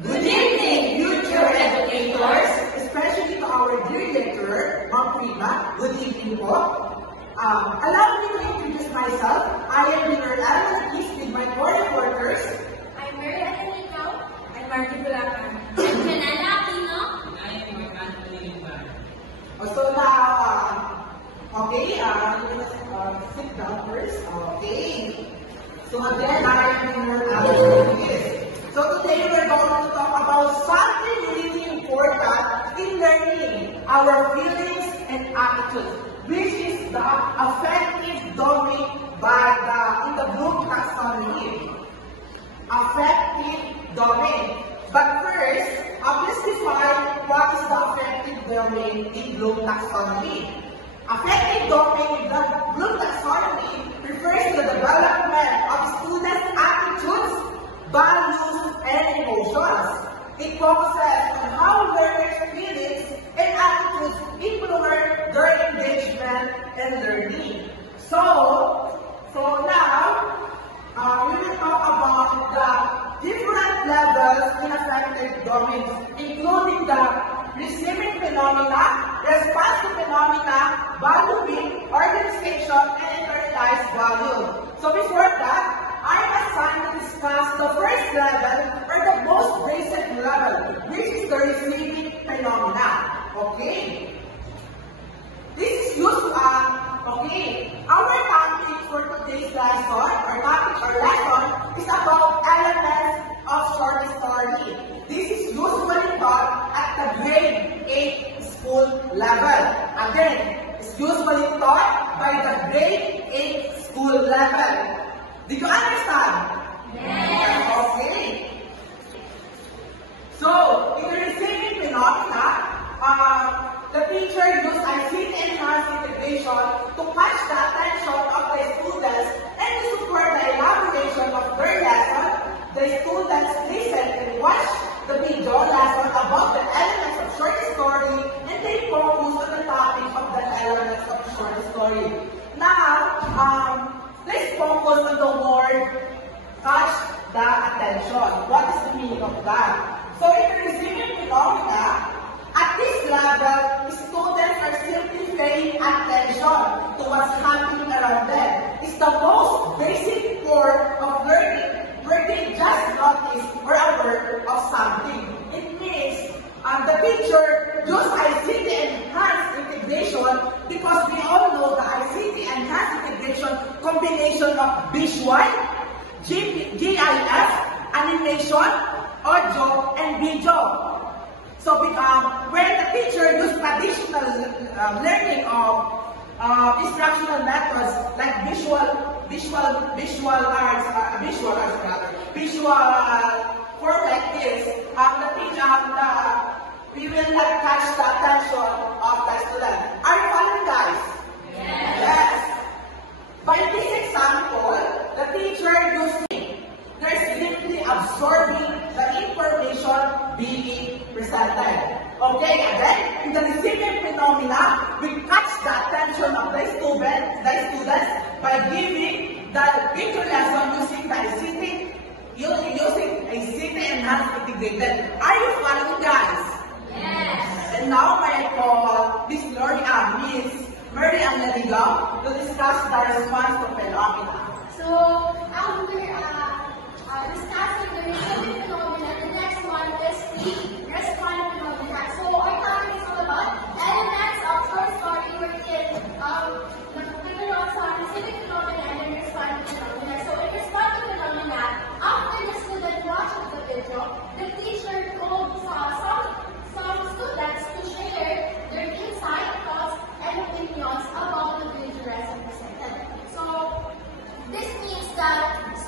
Good evening, future educators, especially to our dear lecturer, Ma'am Prima. Good evening po. Allow me to introduce myself. I am your analyst with my co-reporters. I'm Mary Angelino. I'm Marky Bulacan. I'm Janela Aquino. I am Anthony Limban. So now, okay, sit down first. Okay. So again, I am your analyst. So today we're going to talk about something really important in learning, our feelings and attitudes, which is the affective domain in the Bloom taxonomy. Affective domain. But first, let's define what is the affective domain in Bloom taxonomy. Affective domain in the Bloom taxonomy refers to the development of students' attitudes, values, and emotions. It focuses on how learners' feelings and attitudes influence their engagement and learning. So now, we will talk about the different levels in affective domains, including the receiving phenomena, response to phenomena, valuing, organization, and internalized value. So before that, I am assigned to discuss the first level, or the most basic level, which is the receiving phenomena. Okay? This is used our topic for today's lesson, lesson is about elements of short story. This is usually taught at the grade 8 school level. Again, it's usually taught by the grade 8 school level. Did you understand? Yes. Okay. So, in the receiving phenomena, the teacher used ICT enhanced integration to catch the attention of the students and to support the elaboration of their lesson. The students listen and watch the video lesson about the elements of short story and they focus on the topic of the elements of short story. Now, let's focus on the word catch the attention. What is the meaning of that? So in the receiving phenomena, at this level, students are simply paying attention to what's happening around them. It's the most basic form of learning where they just notice or aware of something. It means the teacher used ICT enhanced integration because we all know the ICT enhanced integration combination of visual, GIF, animation, audio, and video. So when the teacher used traditional learning of instructional methods like visual form like this, we will not catch the attention of the student. Are you following, guys? Yes. Yes. By this example, the teacher used they're simply absorbing the information being presented. Okay, and then in the receiving phenomena, we catch the attention of the students by giving the video lesson using ICT enhanced integrated. Are you following, guys? Yes. And now I call Miss Mary Angelino to discuss the response to phenomena. So, after discussing the receiving phenomena, the next one is the response phenomena. So, our topic is all about elements of short story within figure out some receiving phenomena and then response phenomena. So, in response phenomena, after the student watches the video, the teacher told some students to share their insight, thoughts, and opinions about the video lesson presented. So, this means that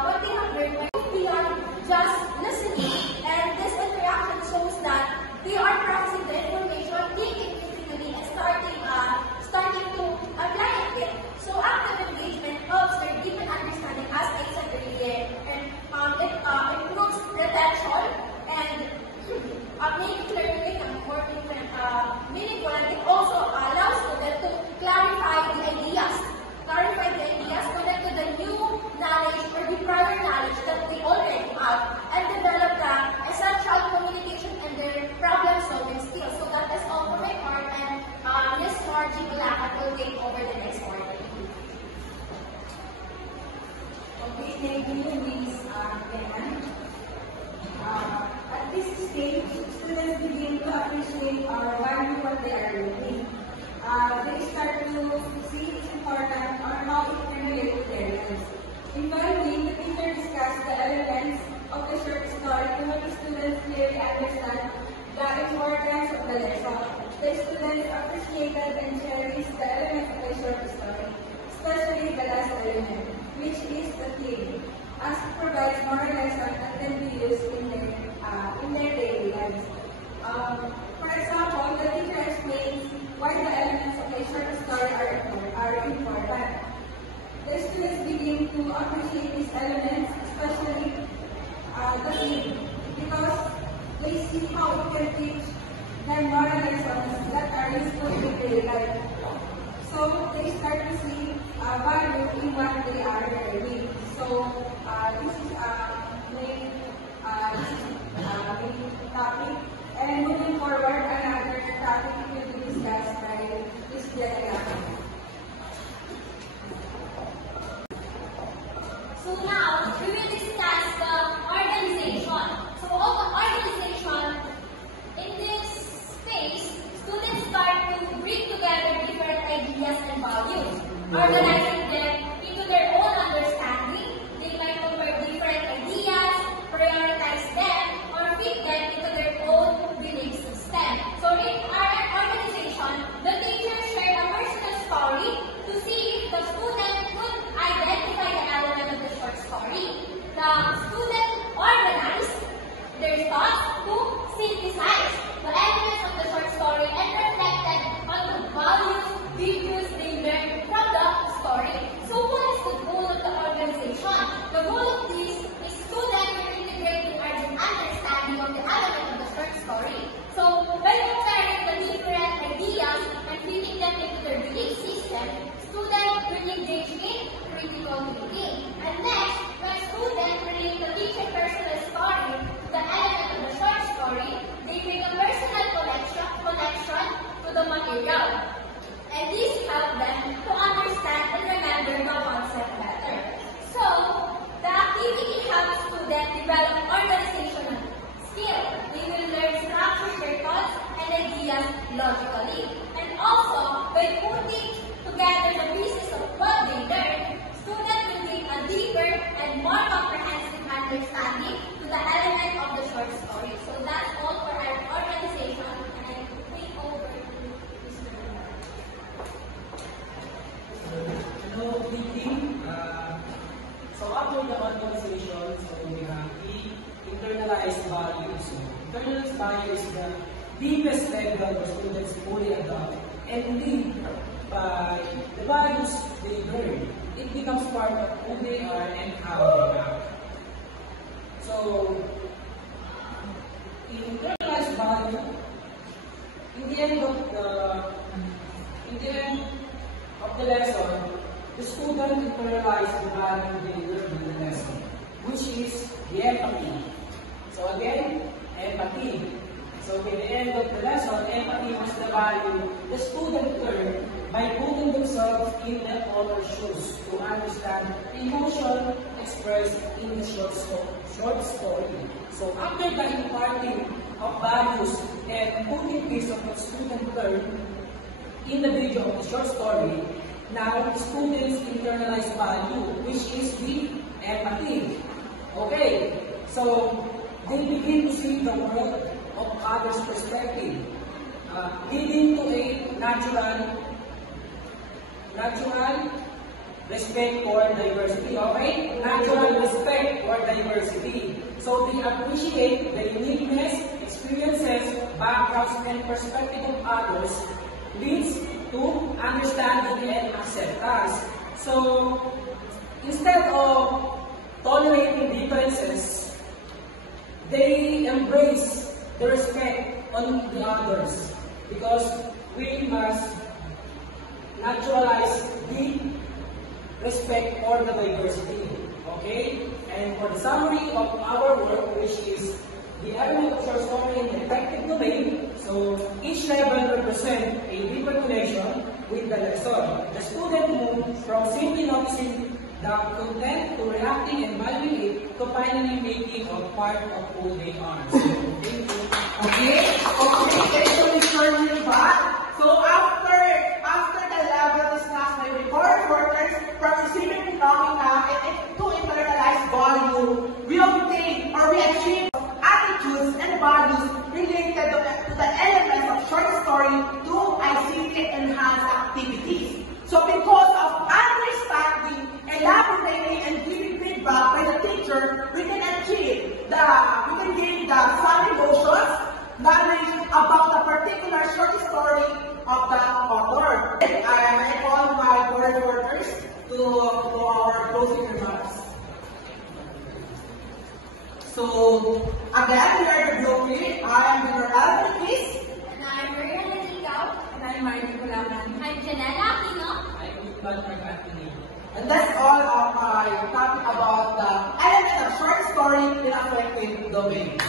what they have learned by beyond just listening. And this interaction shows that they are processing the information, thinking critically, and starting to apply it. So active engagement helps their deepen understanding, as I said earlier, and it improves retention and making learning more meaningful, and it also allows students to clarify the ideas, connect to the new knowledge or the prior knowledge that they already have, and develop the essential communication and their problem-solving skills. So that is all for my part, and Ms. Margie Bulacan will take over the next part. Okay, thank you, Ms. Ken. At this stage, students begin to appreciate or value what they are learning. They start to see its importance or how it can relate to their lives. In following, the teacher discussed the elements of the short story to make students clearly understand the importance of the lesson. The students appreciated and cherished the elements of the short story, especially the last element, which is the theme, as it provides moral lessons that can be used in their daily lives. For example, the teacher explains why the elements of a short story are important. The students begin to appreciate these elements, especially the theme, because they see how it can teach them moral lessons that are useful in daily life. So they start to see value in what they are learning. So this is main topic. And moving forward, another topic will be discussed by Ms. Jessica. So now, we will discuss the organization. So all the organization, in this phase, students start to bring together different ideas and values, organizing them into their own understanding. They might compare different ideas, prioritize them, or fit them into their own belief system. So in our organization, the teachers share a personal story to see if the student could identify the element of the short story. The student organized their thoughts to synthesize the elements of the short story and reflected on the values, values they learned from the story. So what is the goal of the organization? The goal of this is students to integrate the understanding of the element of the short story. So by comparing the different ideas and fitting them into their belief system, students will engage in critical thinking. And next, when students relate the teacher's personal story to the element of the short story, they bring a personal connection to the material. And this helps them to understand and remember the concept better. So, the activity helps students develop organizational skills. They will learn structure their thoughts and ideas logically. And also, by putting together the pieces of what they learn, students will gain a deeper and more comprehensive understanding to the element of the short story. So that's all for our organization, and I take over to Mr. Lamar. Hello, meeting. So after the organization, so we have the internalized value. So internalized value is the deepest level the students fully adopt and live by the values they learn. It becomes part of who they are and how they act. So in internalized value, in the end of the lesson, the student internalizes the value they learn in the lesson, which is the empathy. So again, empathy. So at the end of the lesson, empathy was the value the student learned by putting themselves in the other's shoes to understand the emotion expressed in the short story. So after the imparting of values and putting piece of what student learned in the video of the short story, now students internalize value, which is the empathy. Okay, so they begin to see the world of others' perspective, leading to a natural respect for diversity, okay? Natural respect for diversity. So they appreciate the uniqueness, experiences, backgrounds, and perspective of others leads to understanding and acceptance. So instead of tolerating differences, they embrace the respect on the others because we must naturalize the respect for the diversity. Okay? And for the summary of our work, which is the element of short story in the effective domain, so each level represents a different connection with the lesson. The student moves from simply noticing the content to reacting and valuing it to finally making a part of who they are. So, thank you. Okay, thank you, Mr. Nilbert. So after the level discussed by the board workers from receiving phenomena and to internalize value, we obtain or we achieve attitudes and values related to the elements of short story to ICT enhanced activities. So because of understanding, elaborating, and giving feedback by the teacher, we can gain the some emotions, knowledge about the particular short story of the author. I call my board workers to our closing remarks. So again, we are the Blue. I am Dr. Alvin Peace. And I'm Maria Naligaw. And I'm Martin Kulaman. I'm Janela Aquino. I'm Iqbal Mark-Anthony. And that's all of my topic about the element of short story in affective domain.